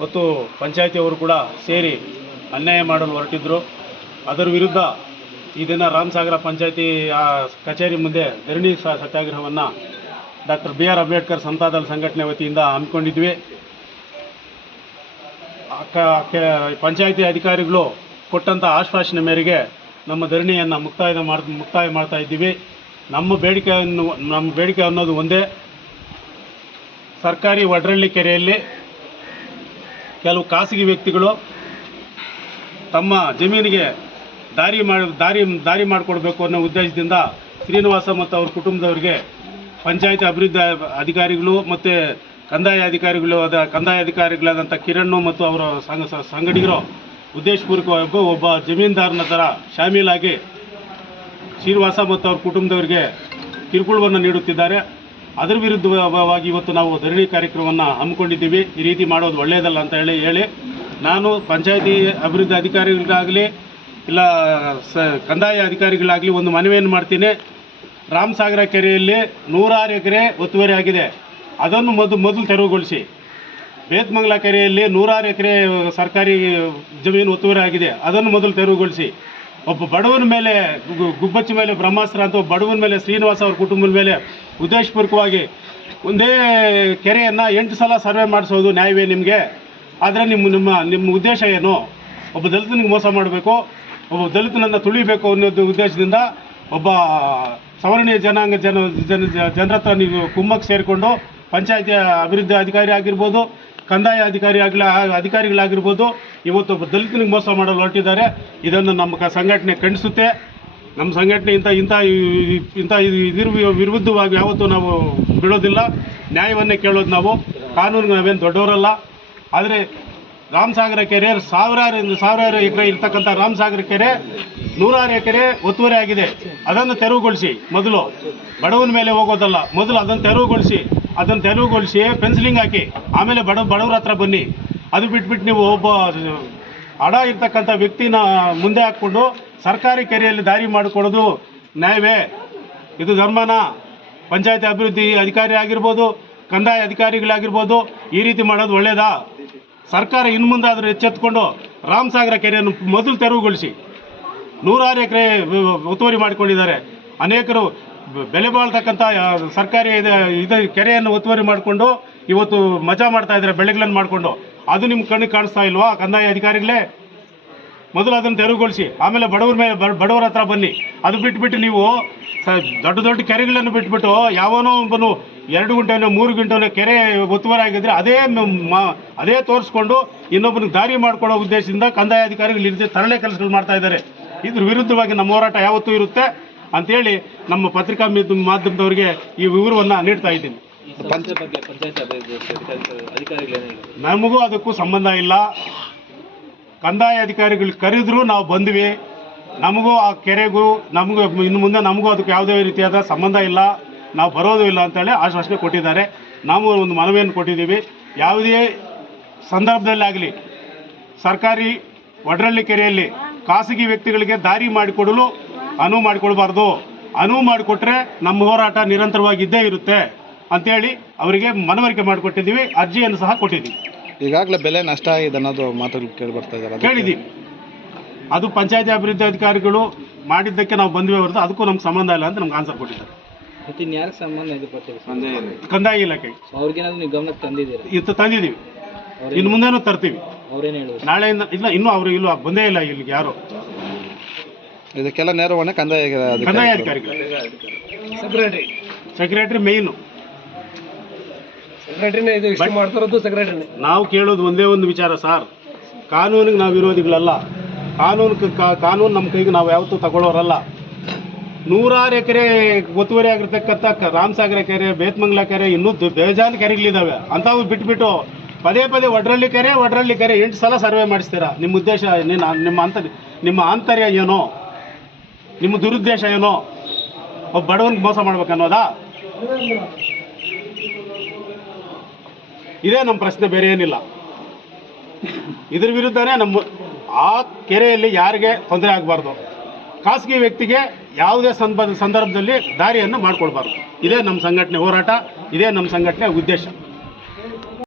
ಮತ್ತು ಪಂಚಾಯತಿಯವರು ಕೂಡ ಸೇರಿ ಅನ್ಯಾಯ ಮಾಡಲು ಹೊರಟಿದ್ದರು ಅದರ ವಿರುದ್ಧ ಈ ದಿನ ರಾಮಸಾಗರ ಪಂಚಾಯತಿ ಕಚೇರಿ ಮುಂದೆ ಧರಣಿ ಸತ್ಯಾಗ್ರಹವನ್ನು ಡಾಕ್ಟರ್ ಬಿ ಆರ್ ಅಂಬೇಡ್ಕರ್ ಸಂತಾದಲ್ ಸಂಘಟನೆ ವತಿಯಿಂದ ಹಮ್ಮಿಕೊಂಡಿದ್ವಿ. ಪಂಚಾಯತಿ ಅಧಿಕಾರಿಗಳು ಕೊಟ್ಟಂಥ ಆಶ್ವಾಸನೆ ಮೇರೆಗೆ ನಮ್ಮ ಧರಣಿಯನ್ನು ಮುಕ್ತಾಯ ಮಾಡ್, ಮುಕ್ತಾಯ ಮಾಡ್ತಾ ಇದ್ದೀವಿ. ನಮ್ಮ ಬೇಡಿಕೆಯನ್ನು, ನಮ್ಮ ಬೇಡಿಕೆ ಅನ್ನೋದು ಒಂದೇ. ಸರ್ಕಾರಿ ವಡ್ರಳ್ಳಿ ಕೆರೆಯಲ್ಲಿ ಕೆಲವು ಖಾಸಗಿ ವ್ಯಕ್ತಿಗಳು ತಮ್ಮ ಜಮೀನಿಗೆ ದಾರಿ ಮಾಡಿ ದಾರಿ ದಾರಿ ಮಾಡಿಕೊಡ್ಬೇಕು ಅನ್ನೋ ಉದ್ದೇಶದಿಂದ ಶ್ರೀನಿವಾಸ ಮತ್ತು ಅವ್ರ ಕುಟುಂಬದವರಿಗೆ ಪಂಚಾಯತಿ ಅಭಿವೃದ್ಧಿ ಅಧಿಕಾರಿಗಳು ಮತ್ತು ಕಂದಾಯ ಅಧಿಕಾರಿಗಳು ಆದ, ಕಂದಾಯ ಅಧಿಕಾರಿಗಳಾದಂಥ ಕಿರಣ್ ಮತ್ತು ಅವರ ಸಂಘ ಸಂಗಡಿಗರು ಉದ್ದೇಶಪೂರ್ವಕವಾಗಿ ಒಬ್ಬ ಜಮೀನ್ದಾರನ ಥರ ಶಾಮೀಲಾಗಿ ಶ್ರೀನಿವಾಸ ಮತ್ತು ಅವ್ರ ಕುಟುಂಬದವರಿಗೆ ಕಿರುಕುಳವನ್ನು ನೀಡುತ್ತಿದ್ದಾರೆ. ಅದರ ವಿರುದ್ಧವಾಗಿ ಇವತ್ತು ನಾವು ಧರಣಿ ಕಾರ್ಯಕ್ರಮವನ್ನು ಹಮ್ಮಿಕೊಂಡಿದ್ದೀವಿ. ಈ ರೀತಿ ಮಾಡೋದು ಒಳ್ಳೆಯದಲ್ಲ ಅಂತ ಹೇಳಿ ಹೇಳಿ. ನಾನು ಪಂಚಾಯತಿ ಅಭಿವೃದ್ಧಿ ಅಧಿಕಾರಿಗಳಾಗಲಿ ಇಲ್ಲ ಸ ಕಂದಾಯ ಅಧಿಕಾರಿಗಳಾಗಲಿ ಒಂದು ಮನವಿಯನ್ನು ಮಾಡ್ತೀನಿ. ರಾಮಸಾಗರ ಕೆರೆಯಲ್ಲಿ ನೂರಾರು ಎಕರೆ ಒತ್ತುವರಿ ಆಗಿದೆ. ಅದನ್ನು ಮೊದಲು ಮೊದಲು ತೆರವುಗೊಳಿಸಿ. ಬೇತ್ಮಂಗಲ ಕೆರೆಯಲ್ಲಿ ನೂರಾರು ಎಕರೆ ಸರ್ಕಾರಿ ಜಮೀನು ಒತ್ತುವರಿ ಆಗಿದೆ. ಅದನ್ನು ಮೊದಲು ತೆರವುಗೊಳಿಸಿ. ಒಬ್ಬ ಬಡವನ ಮೇಲೆ ಗುಬ್ಬಚ್ಚಿ ಮೇಲೆ ಬ್ರಹ್ಮಾಸ್ತ್ರ ಅಂತ ಬಡವನ ಮೇಲೆ ಶ್ರೀನಿವಾಸ ಅವ್ರ ಕುಟುಂಬದ ಮೇಲೆ ಉದ್ದೇಶಪೂರ್ವಕವಾಗಿ ಒಂದೇ ಕೆರೆಯನ್ನು ಎಂಟು ಸಲ ಸರ್ವೆ ಮಾಡಿಸೋದು ನ್ಯಾಯವೇ ನಿಮಗೆ? ಆದರೆ ನಿಮ್ಮ ನಿಮ್ಮ ನಿಮ್ಮ ಉದ್ದೇಶ ಏನು? ಒಬ್ಬ ದಲಿತನಿಗೆ ಮೋಸ ಮಾಡಬೇಕು, ಒಬ್ಬ ದಲಿತನನ್ನು ತುಳಿಬೇಕು ಅನ್ನೋದು ಉದ್ದೇಶದಿಂದ ಒಬ್ಬ ಸವರ್ಣೀಯ ಜನಾಂಗ ಜನ ಜನ ಜನರ ಹತ್ರ ನೀವು ಕುಮ್ಮಕ್ಕೆ ಸೇರಿಕೊಂಡು ಪಂಚಾಯಿತಿ ಅಭಿವೃದ್ಧಿ ಅಧಿಕಾರಿ ಆಗಿರ್ಬೋದು ಕಂದಾಯ ಅಧಿಕಾರಿ ಆಗಲಿ, ಅಧಿಕಾರಿಗಳಾಗಿರ್ಬೋದು, ಇವತ್ತು ದಲಿತನಿಗೆ ಮೋಸ ಮಾಡಲು ಹೊರಟಿದ್ದಾರೆ. ಇದನ್ನು ನಮ್ಮ ಸಂಘಟನೆ ಖಂಡಿಸುತ್ತೆ. ನಮ್ಮ ಸಂಘಟನೆ ಇಂಥ ಇಂಥ ಇಂಥ ಇದ್ರ ವಿರುದ್ಧವಾಗಿ ಯಾವತ್ತೂ ನಾವು ಬಿಡೋದಿಲ್ಲ ನ್ಯಾಯವನ್ನೇ ಕೇಳೋದು ನಾವು. ಕಾನೂನಿಗೆ ನಾವೇನು ದೊಡ್ಡವರಲ್ಲ. ಆದರೆ ರಾಮಸಾಗರ ಕೆರೆ, ಸಾವಿರಾರು ಸಾವಿರಾರು ಎಕರೆ ಇರ್ತಕ್ಕಂಥ ರಾಮಸಾಗರ ಕೆರೆ, ನೂರಾರು ಎಕರೆ ಒತ್ತುವರಿ ಆಗಿದೆ. ಅದನ್ನು ತೆರವುಗೊಳಿಸಿ ಮೊದಲು. ಬಡವನ ಮೇಲೆ ಹೋಗೋದಲ್ಲ. ಮೊದಲು ಅದನ್ನು ತೆರವುಗೊಳಿಸಿ. ಅದನ್ನು ತೆರವುಗೊಳಿಸಿ ಪೆನ್ಸಿಲಿಂಗ್ ಹಾಕಿ. ಆಮೇಲೆ ಬಡ ಬಡವ್ರ ಹತ್ರ ಬನ್ನಿ. ಅದು ಬಿಟ್ಬಿಟ್ಟು ನೀವು ಒಬ್ಬ ಅಡ ಇರ್ತಕ್ಕಂಥ ವ್ಯಕ್ತಿನ ಮುಂದೆ ಹಾಕ್ಕೊಂಡು ಸರ್ಕಾರಿ ಕೆರೆಯಲ್ಲಿ ದಾರಿ ಮಾಡಿಕೊಡೋದು ನ್ಯಾಯವೇ? ಇದು ಧರ್ಮನ? ಪಂಚಾಯತಿ ಅಭಿವೃದ್ಧಿ ಅಧಿಕಾರಿ ಆಗಿರ್ಬೋದು, ಕಂದಾಯ ಅಧಿಕಾರಿಗಳಾಗಿರ್ಬೋದು, ಈ ರೀತಿ ಮಾಡೋದು ಒಳ್ಳೆಯದಾ ಸರ್ಕಾರ ಇನ್ನು ಮುಂದೆ ಆದರೂ ಎಚ್ಚೆತ್ತುಕೊಂಡು ರಾಮಸಾಗರ ಕೆರೆಯನ್ನು ಮೊದಲು ತೆರವುಗೊಳಿಸಿ. ನೂರಾರು ಎಕರೆ ಒತ್ತುವರಿ ಮಾಡಿಕೊಂಡಿದ್ದಾರೆ. ಅನೇಕರು ಬೆಲೆ ಬಾಳ್ತಕ್ಕಂಥ ಸರ್ಕಾರಿ ಇದು ಇದು ಕೆರೆಯನ್ನು ಒತ್ತುವರಿ ಮಾಡಿಕೊಂಡು, ಇವತ್ತು ಮಜಾ ಮಾಡ್ತಾ ಇದ್ದಾರೆ, ಬೆಳೆಗಳನ್ನು ಮಾಡಿಕೊಂಡು. ಅದು ನಿಮ್ಮ ಕಣ್ಣಿಗೆ ಕಾಣಿಸ್ತಾ ಇಲ್ವಾ, ಕಂದಾಯ ಅಧಿಕಾರಿಗಳೇ? ಮೊದಲು ಅದನ್ನು ತೆರವುಗೊಳಿಸಿ, ಆಮೇಲೆ ಬಡವರ ಮೇಲೆ ಬಡವರ ಹತ್ರ ಬನ್ನಿ. ಅದು ಬಿಟ್ಬಿಟ್ಟು ನೀವು ದೊಡ್ಡ ದೊಡ್ಡ ಕೆರೆಗಳನ್ನು ಬಿಟ್ಬಿಟ್ಟು, ಯಾವನೋ ಒಬ್ಬನು ಎರಡು ಗಂಟೆನೋ, ಮೂರು ಗಂಟೆನೋ ಕೆರೆ ಒತ್ತುವರಿ ಆಗಿದ್ರೆ ಅದೇ ಅದೇ ತೋರಿಸ್ಕೊಂಡು ಇನ್ನೊಬ್ಬನಿಗೆ ದಾರಿ ಮಾಡ್ಕೊಳ್ಳೋ ಉದ್ದೇಶದಿಂದ ಕಂದಾಯ ಅಧಿಕಾರಿಗಳು ರೀತಿ ತರಳೆ ಕೆಲಸಗಳು ಮಾಡ್ತಾ ಇದ್ದಾರೆ. ಇದ್ರ ವಿರುದ್ಧವಾಗಿ ನಮ್ಮ ಹೋರಾಟ ಯಾವತ್ತೂ ಇರುತ್ತೆ. ಅಂತೇಳಿ ನಮ್ಮ ಪತ್ರಿಕಾ ಮಾಧ್ಯ- ಮಾಧ್ಯಮದವರಿಗೆ ಈ ವಿವರವನ್ನು ನೀಡ್ತಾ ಇದ್ದೀನಿ. ನಮಗೂ ಅದಕ್ಕೂ ಸಂಬಂಧ ಇಲ್ಲ. ಕಂದಾಯ ಅಧಿಕಾರಿಗಳು ಕರೆದ್ರು ನಾವು ಬಂದ್ವಿ. ನಮಗೂ ಆ ಕೆರೆಗೂ ನಮಗೂ ಇನ್ನು ಮುಂದೆ ನಮಗೂ ಅದಕ್ಕೆ ಯಾವುದೇ ರೀತಿಯಾದ ಸಂಬಂಧ ಇಲ್ಲ. ನಾವು ಬರೋದು ಇಲ್ಲ ಅಂತೇಳಿ ಆಶ್ವಾಸನೆ ಕೊಟ್ಟಿದ್ದಾರೆ. ನಾವು ಒಂದು ಮನವಿಯನ್ನು ಕೊಟ್ಟಿದ್ದೀವಿ. ಯಾವುದೇ ಸಂದರ್ಭದಲ್ಲಾಗಲಿ ಸರ್ಕಾರಿ ಒಡ್ರಳ್ಳಿ ಕೆರೆಯಲ್ಲಿ ಖಾಸಗಿ ವ್ಯಕ್ತಿಗಳಿಗೆ ದಾರಿ ಮಾಡಿಕೊಡಲು ಅನುವು ಮಾಡಿಕೊಳ್ಬಾರ್ದು. ಅನುವು ಮಾಡಿಕೊಟ್ರೆ ನಮ್ಮ ಹೋರಾಟ ನಿರಂತರವಾಗಿ ಇದ್ದೇ ಇರುತ್ತೆ ಅಂತೇಳಿ ಅವರಿಗೆ ಮನವರಿಕೆ ಮಾಡಿಕೊಟ್ಟಿದ್ದೀವಿ ಅರ್ಜಿಯನ್ನು ಸಹ ಕೊಟ್ಟಿದ್ದೀವಿ. ಈಗಾಗಲೇ ಬೆಲೆ ನಷ್ಟ ಆಗಿದೆ ಅನ್ನೋದು ಮಾತುಗಳು ಕೇಳಿ ಬರ್ತಾ ಇದ್ದಾರೆ. ಕೇಳಿದ್ದೀವಿ. ಅದು ಪಂಚಾಯತಿ ಅಭಿವೃದ್ಧಿ ಅಧಿಕಾರಿಗಳು ಮಾಡಿದ್ದಕ್ಕೆ ನಾವು ಬಂದ್ವಿ ಹೊರತು ಅದಕ್ಕೂ ನಮ್ಗೆ ಸಂಬಂಧ ಇಲ್ಲ ಅಂತ ನಮ್ಗೆ ಆನ್ಸರ್ ಕೊಟ್ಟಿದ್ದಾರೆ. ಮತ್ತೆ ಸಂಬಂಧ ಇದು ಕಂದಾಯ ಇಲಾಖೆ ಅವ್ರಿಗೇನಾದ್ರು ನೀವು ಗಮನಕ್ಕೆ ತಂದಿದ್ದೀರಾ? ಇದು ತಂದಿದ್ದೀವಿ. ಇನ್ನು ಮುಂದೇನೂ ತರ್ತೀವಿ. ಅವ್ರೇನು ನಾಳೆಯಿಂದ ಇಲ್ಲ ಇನ್ನೂ ಅವರು ಇಲ್ಲ ಬಂದೇ ಇಲ್ಲ ಇಲ್ಲಿಗೆ ಯಾರು. ಇದಕ್ಕೆಲ್ಲ ನೆರವಣೆ ಕಂದಾಯ ಕಂದಾಯ ಅಧಿಕಾರಿಗಳು. ಸೆಕ್ರೆಟ್ರಿ ಸೆಕ್ರೆಟರಿ ಸೆಕ್ರೆಟರಿ ಮೇಯ್ನು ಸೆಕ್ರೆಟರಿನೇ ಇದು ಇಷ್ಟು ಮಾಡ್ತಿರೋದು ಸೆಕ್ರೆಟರಿನೇ ನಾವು ಕೇಳೋದು ಒಂದೇ ಒಂದು ವಿಚಾರ ಸರ್. ಕಾನೂನಿಗೆ ನಾವು ವಿರೋಧಿಗಳಲ್ಲ. ಕಾನೂನು ಕ- ಕಾನೂನು ನಮ್ಮ ಕೈಗೆ ನಾವು ಯಾವತ್ತೂ ತಗೊಳ್ಳೋರಲ್ಲ. ನೂರಾರು ಎಕರೆ ಒತ್ತುವರಿ ಆಗಿರ್ತಕ್ಕಂಥ ಕ- ರಾಮಸಾಗರ ಕೆರೆ ಬೇತ್ಮಂಗ್ಲ ಕೆರೆ ಇನ್ನೂ ಬೇಜಾನ್ ಕೆರೆಗಳಿದ್ದಾವೆ ಅಂಥವು ಬಿಟ್ಬಿಟ್ಟು ಪದೇ ಪದೇ ಒಡ್ರಳ್ಳಿ ಕೆರೆ ಒಡ್ರಳ್ಳಿ ಕೆರೆ ಎಂಟು ಸಲ ಸರ್ವೆ ಮಾಡಿಸ್ತೀರಾ? ನಿಮ್ಮ ಉದ್ದೇಶ ನಿಮ್ಮ ಅಂತ ನಿಮ್ಮ ಆಂತರ್ಯ ಏನೋ? ನಿಮ್ಮ ದುರುದ್ದೇಶ ಏನು? ಒಬ್ಬ ಬಡವನಿಗೆ ಮೋಸ ಮಾಡ್ಬೇಕನ್ನೋದಾ ಇದೇ ನಮ್ಮ ಪ್ರಶ್ನೆ, ಬೇರೆ ಏನಿಲ್ಲ. ಇದ್ರ ವಿರುದ್ಧನೇ ನಮ್ಮ ಆ ಕೆರೆಯಲ್ಲಿ ಯಾರಿಗೆ ತೊಂದರೆ ಆಗಬಾರ್ದು? ಖಾಸಗಿ ವ್ಯಕ್ತಿಗೆ ಯಾವುದೇ ಸಂದರ್ಭದಲ್ಲಿ ದಾರಿಯನ್ನು ಮಾಡಿಕೊಡ್ಬಾರ್ದು ಇದೇ ನಮ್ಮ ಸಂಘಟನೆ ಹೋರಾಟ, ಇದೇ ನಮ್ಮ ಸಂಘಟನೆ ಉದ್ದೇಶ.